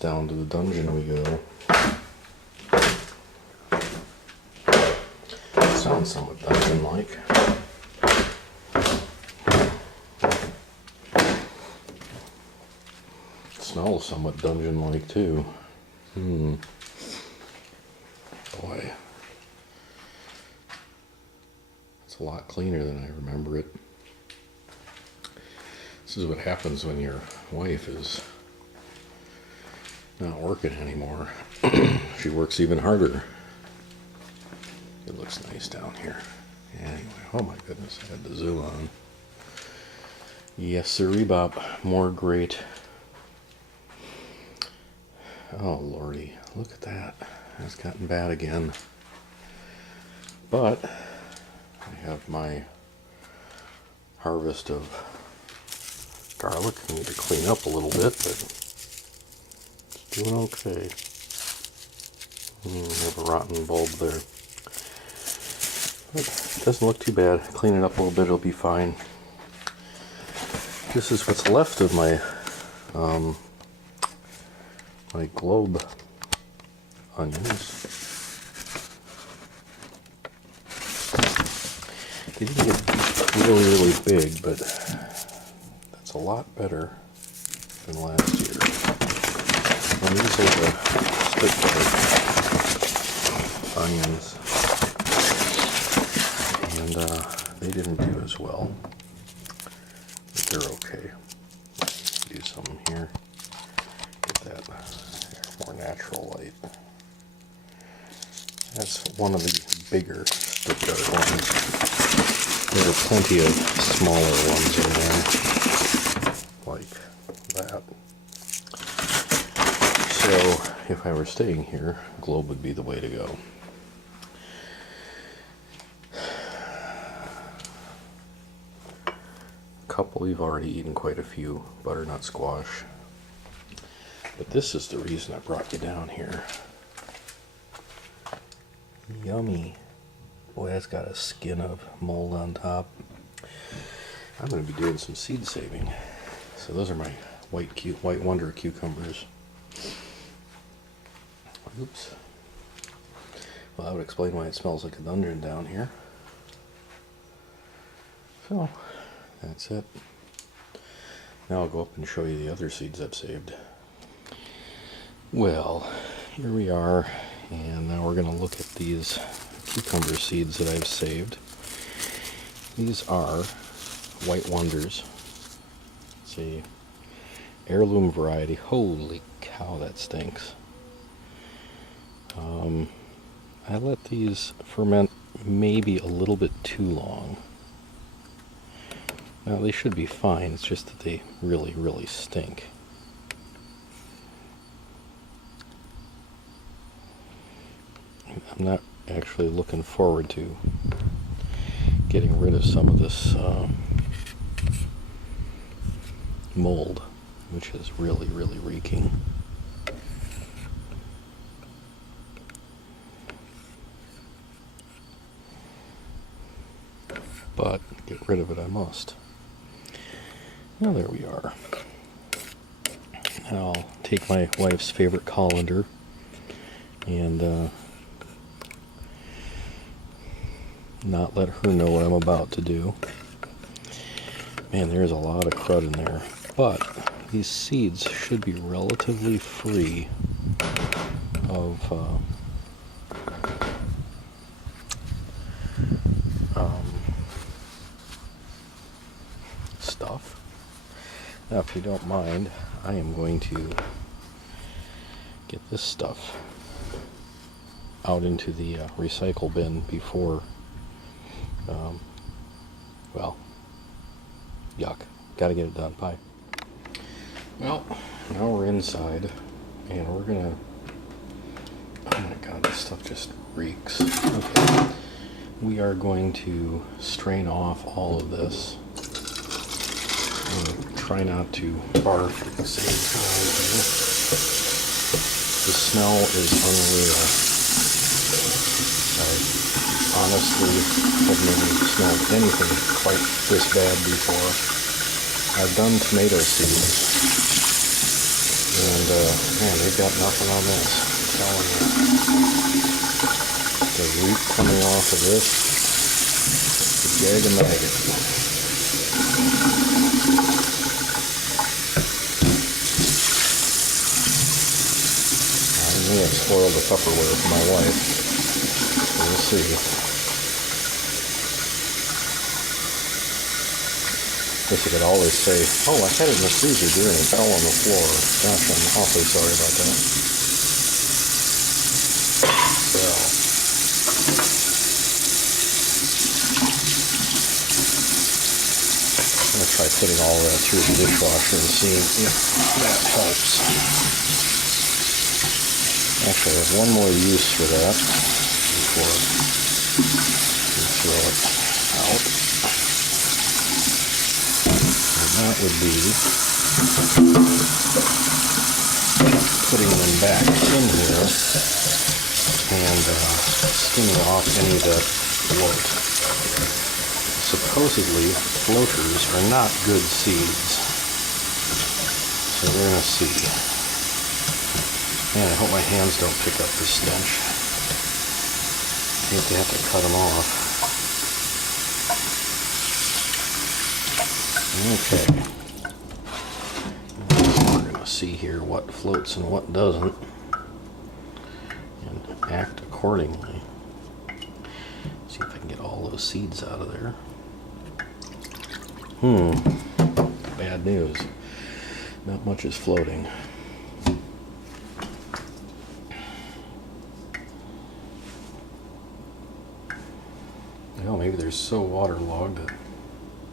down to the dungeon we go. Sounds somewhat dungeon-like. Smells somewhat dungeon-like too. Boy. It's a lot cleaner than I remember it. This is what happens when your wife is not working anymore. She works even harder. It looks nice down here. Anyway, oh my goodness, I had the zoom on. Yes, sirree bop, more great. Oh lordy, look at that. It's gotten bad again. But I have my harvest of garlic. I need to clean up a little bit, but it's doing okay. I have a rotten bulb there. But it doesn't look too bad. Clean it up a little bit, it'll be fine. This is what's left of my my globe onions. They didn't get really big, but that's a lot better than last year. And these are the split onions. And they didn't do as well, but they're okay. Do some here. Get that more natural light. That's one of the bigger Stuttgart ones. There are plenty of smaller ones in there, like that. So if I were staying here, Globe would be the way to go. Couple, we've already eaten quite a few butternut squash. But this is the reason I brought you down here. Yummy. Boy, that's got a skin of mold on top. I'm going to be doing some seed saving. So those are my white wonder cucumbers. Oops. Well, that would explain why it smells like a dungeon down here. So, that's it. Now I'll go up and show you the other seeds I've saved. Well, here we are, and now we're going to look at these cucumber seeds that I've saved. These are White Wonders. It's a heirloom variety. Holy cow, that stinks. I let these ferment maybe a little bit too long. Now they should be fine, it's just that they really stink. I'm not actually looking forward to getting rid of some of this mold, which is really reeking. But get rid of it I must. Now there we are. I'll take my wife's favorite colander and not let her know what I'm about to do. Man, there's a lot of crud in there. But these seeds should be relatively free of stuff. Now, if you don't mind, I am going to get this stuff out into the recycle bin before, well, yuck. Gotta get it done. Bye. Well, now we're inside, and we're gonna, oh my god, this stuff just reeks. Okay. We are going to strain off all of this. And try not to barf at the same time here. The smell is unreal. I honestly have never smelled anything quite this bad before. I've done tomato seeds, And man, they've got nothing on this. I'm telling you. The root coming off of this, the jag and maggot. I may have spoiled the Tupperware for my wife. We'll see. I guess I could always say, oh, I had it in the freezer during it fell on the floor. Gosh, I'm awfully sorry about that. So, I'm going to try putting all that through the dishwasher and seeing if that helps. Actually, I have one more use for that before we throw it out. That would be putting them back in here and skimming off any of that float. Supposedly, floaters are not good seeds, so we're going to see. Man, I hope my hands don't pick up the stench. I hate to have to cut them off. Okay, we're going to see here what floats and what doesn't, and act accordingly. See if I can get all those seeds out of there. Bad news. Not much is floating. Well, maybe they're so waterlogged that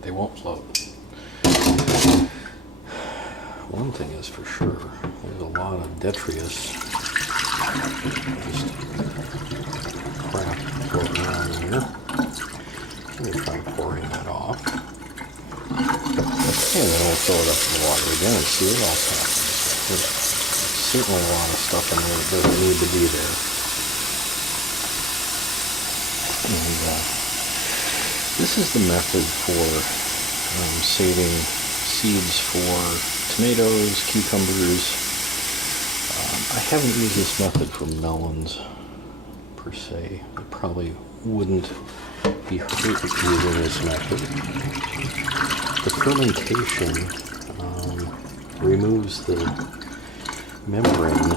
they won't float. One thing is for sure, there's a lot of detritus just crap floating around in here. Let me try pouring that off. And then we'll throw it up in the water again and see what else happens. There's certainly a lot of stuff in there that doesn't need to be there. And this is the method for saving seeds for tomatoes, cucumbers. I haven't used this method for melons per se. I probably wouldn't be hurt using this method. The fermentation removes the membrane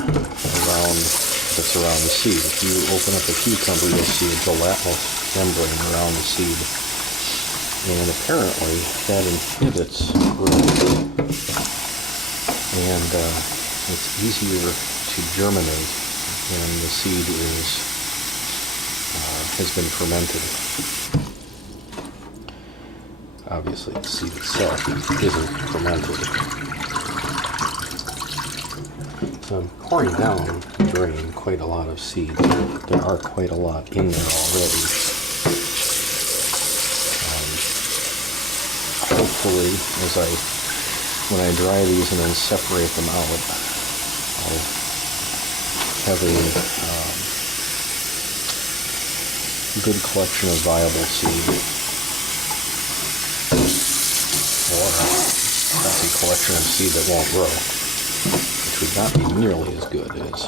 that's around the seed. If you open up a cucumber, you'll see a gelatinous membrane around the seed. And apparently that inhibits growth. And it's easier to germinate when the seed has been fermented. Obviously the seed itself isn't fermented. So I'm pouring down the drain quite a lot of seeds. There are quite a lot in there already. Hopefully, when I dry these and then separate them out, I'll have a good collection of viable seed, or a crappy collection of seed that won't grow, which would not be nearly as good as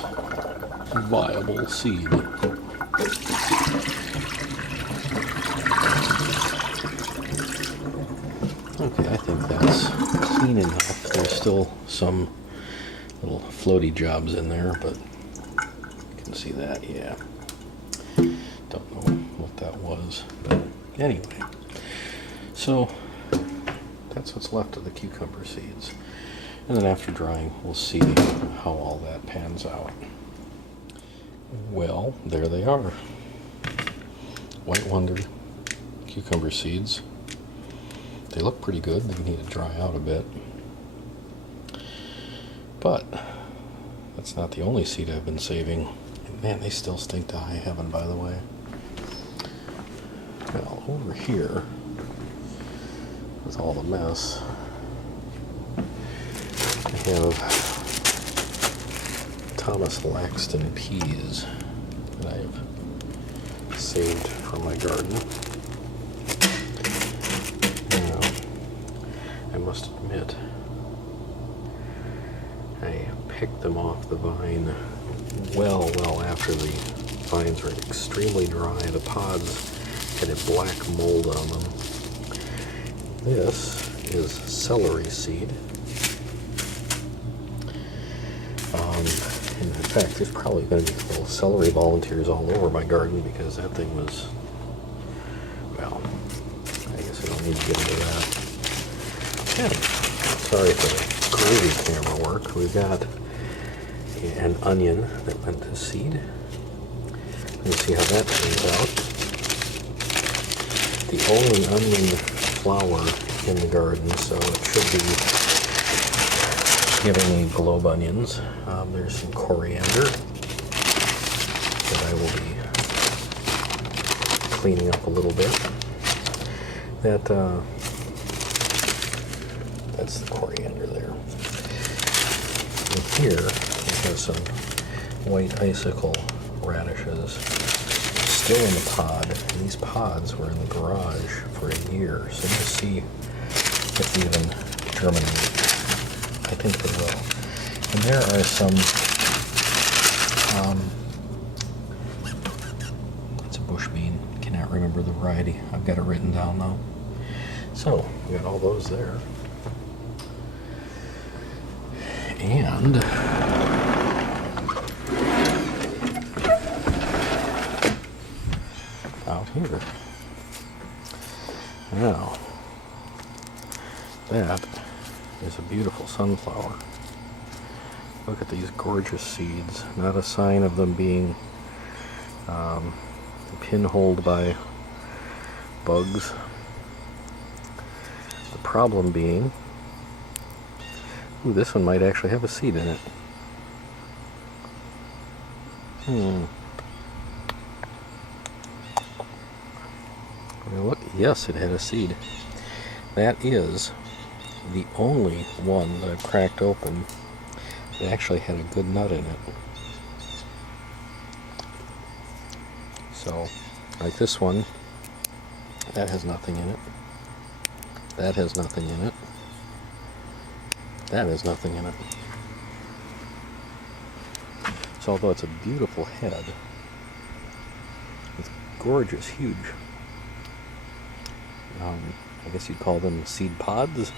viable seed. Okay, I think that's clean enough. There's still some little floaty jobs in there, but you can see that, yeah. Don't know what that was, but anyway. So, that's what's left of the cucumber seeds. And then after drying, we'll see how all that pans out. Well, there they are. White Wonder cucumber seeds. They look pretty good. They need to dry out a bit. But that's not the only seed I've been saving. And man, they still stink to high heaven, by the way. Well, over here, with all the mess, I have Thomas Laxton peas that I've saved from my garden. I must admit, I picked them off the vine well after the vines were extremely dry. The pods had a black mold on them. This is celery seed. And in fact, there's probably going to be little celery volunteers all over my garden because that thing was, well, I guess I don't need to get into that. And sorry for the groovy camera work. We've got an onion that went to seed. Let's see how that turns out. The only onion flower in the garden, so it should be giving me globe onions. There's some coriander that I will be cleaning up a little bit. That's the coriander there. And here we have some white icicle radishes still in the pod. And these pods were in the garage for a year, so we'll see if they even germinate. I think they will. And there are some, it's a bush bean. Cannot remember the variety. I've got it written down though. So, we got all those there. And out here. Now, that is a beautiful sunflower. Look at these gorgeous seeds. Not a sign of them being pinholed by bugs. The problem being, ooh, this one might actually have a seed in it. Look, yes, it had a seed. That is the only one that I've cracked open that actually had a good nut in it. So, like this one, that has nothing in it. That has nothing in it. That has nothing in it. So although it's a beautiful head, it's gorgeous, huge. I guess you'd call them seed pods.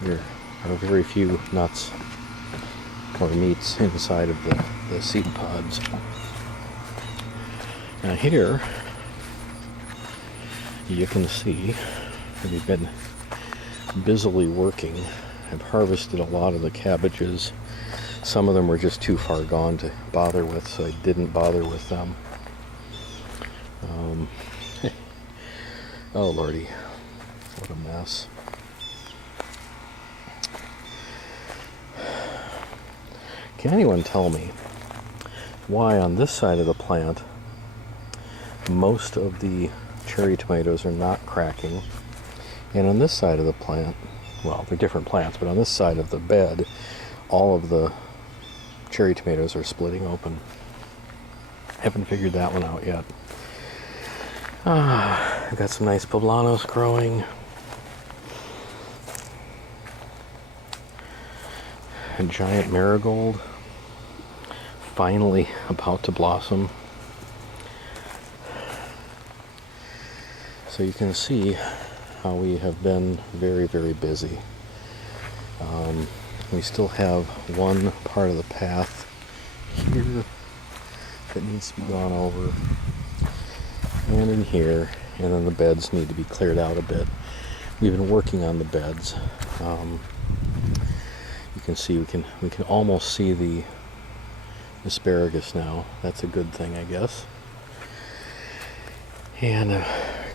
There are very few nuts or meats inside of the seed pods. Now here, you can see that we've been busily working. I've harvested a lot of the cabbages. Some of them were just too far gone to bother with, so I didn't bother with them. Oh lordy, what a mess. Can anyone tell me why on this side of the plant most of the cherry tomatoes are not cracking, and on this side of the plant, well, they're different plants, but on this side of the bed, all of the cherry tomatoes are splitting open? Haven't figured that one out yet. I've got some nice poblanos growing. A giant marigold finally about to blossom. So you can see how we have been very, very busy. We still have one part of the path here that needs to be gone over, and in here, and then the beds need to be cleared out a bit. We've been working on the beds. You can see we can almost see the asparagus now. That's a good thing, I guess. And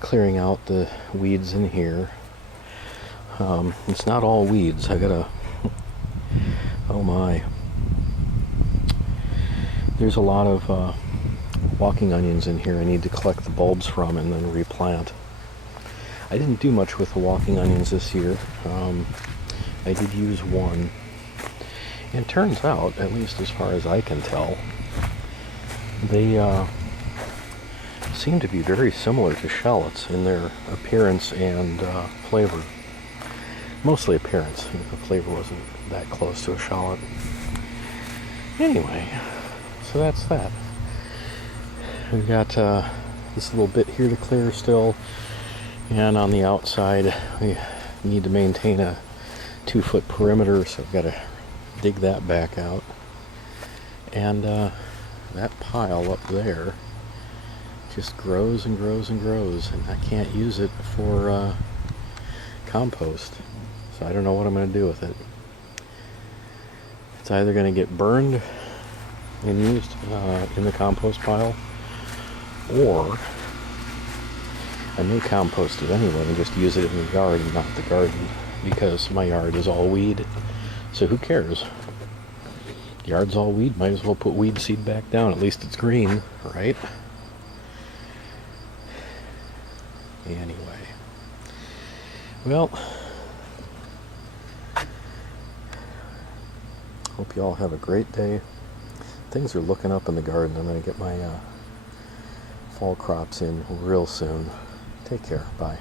clearing out the weeds in here. It's not all weeds. I gotta, oh my. There's a lot of walking onions in here I need to collect the bulbs from and then replant. I didn't do much with the walking onions this year. I did use one. And it turns out, at least as far as I can tell, they seem to be very similar to shallots in their appearance and flavor. Mostly appearance. The flavor wasn't that close to a shallot. Anyway, so that's that. We've got this little bit here to clear still, and on the outside we need to maintain a 2-foot perimeter, so I've got to dig that back out. And that pile up there just grows and grows and grows, and I can't use it for compost, so I don't know what I'm going to do with it. It's either going to get burned and used in the compost pile, or I may compost it anyway and just use it in the yard and not the garden, because my yard is all weed, so who cares? Yard's all weed, might as well put weed seed back down, at least it's green, right? Anyway, well, hope you all have a great day. Things are looking up in the garden. I'm going to get my fall crops in real soon. Take care. Bye.